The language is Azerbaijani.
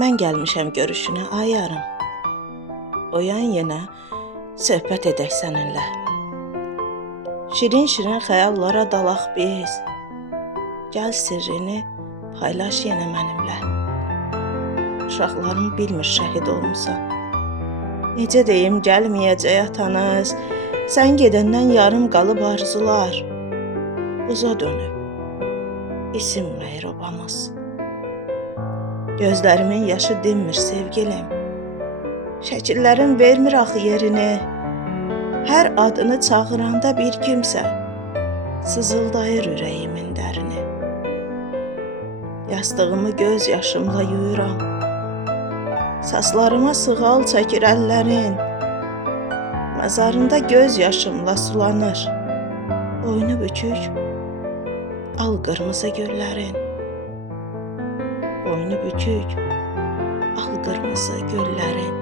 Mən gəlmişəm görüşünə, ay yarım. Oyan yenə, söhbət edək səninlə. Şirin-şirin xəyallara dalaq biz. Gəl sirrini paylaş yenə mənimlə. Uşaqlarım bilmir şəhid olmusan. Necə deyim, gəlməyəcək atanız. Sən gedəndən yarım qalıb arzular. Buza dönüb, isinməyir obamız. Gözlərimin yaşı dinmir sevgilim. Şəkillərin vermir axı yerini. Hər adını çağıranda bir kimsə sızıldayır ürəyimin dərini. Yastığımı göz yaşımla yuyuram. Saçlarıma sığal çəkir əllərin. Məzarında göz yaşımla sulanır. Boynu bükük, al qırmızı güllərin. Boynu bükük, al qırmızı güllərin.